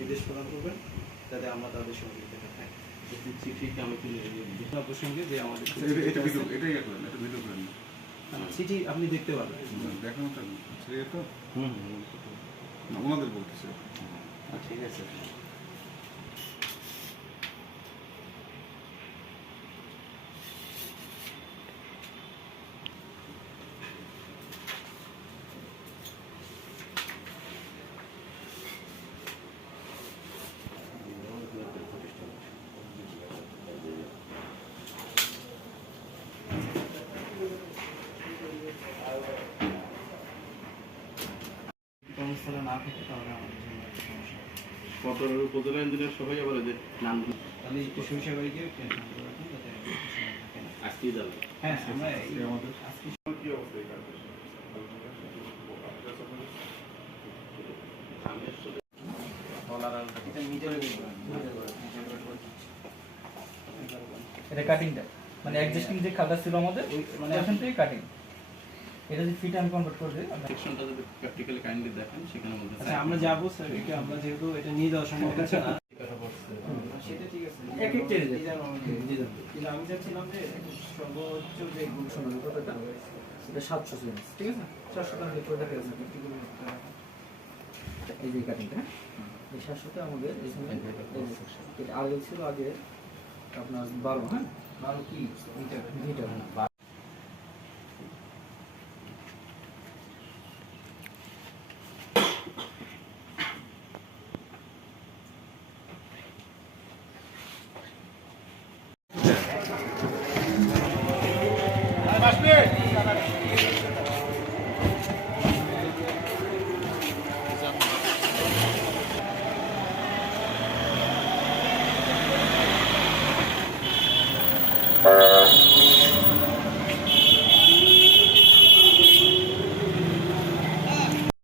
নির্দেশ প্রদান করবেন, যাতে আমরা তাদের সহযোগিতা পাই। চিঠিটা আমি তুলে দিই প্রসঙ্গে যে আমাদের চিঠি আপনি দেখতে পারবেন। ওনাদের বলতেছে ঠিক আছে। কর্মস্থলে না থাকে তাহলে আমাদের জন্য একটা সমস্যা। কত উপজেলা ইঞ্জিনিয়ার সবাই আবার এদের নাম তাহলে একটু সরিষাবাড়িকে নাম করে রাখুন, যাতে একটু সময় থাকে না। আজকেই যাবে। হ্যাঁ, আমরা আমাদের আজকে কি অবস্থা এই কাজের? এটা কাটিংটা মানে এক্সিস্টিং যে খালটা ছিল আমাদের মানে এখান থেকে কাটিং, এটা যে ফিট অ্যান্ড কনভার্ট করে দেয়। সেকশনটা যদি প্র্যাকটিক্যালি কাইন্ডলি দেখেন সেখানে মধ্যে আচ্ছা আমরা যাবো স্যার, এটা আমরা যেহেতু এটা নিয়ে যাওয়া সম্ভব হচ্ছে না, সেটা ঠিক আছে। এক এক চেঞ্জ কিন্তু আমি চাচ্ছিলাম যে সর্বোচ্চ যে শোনো কতটা, এটা 700 সেন্স, ঠিক আছে 400 টাকা ভিতরে দেখা যাচ্ছে। এই যে কাটিংটা এই 700টা আমাদের এখানে এটা আগে ছিল, আগে আপনার 12, হ্যাঁ 12 কি মিটার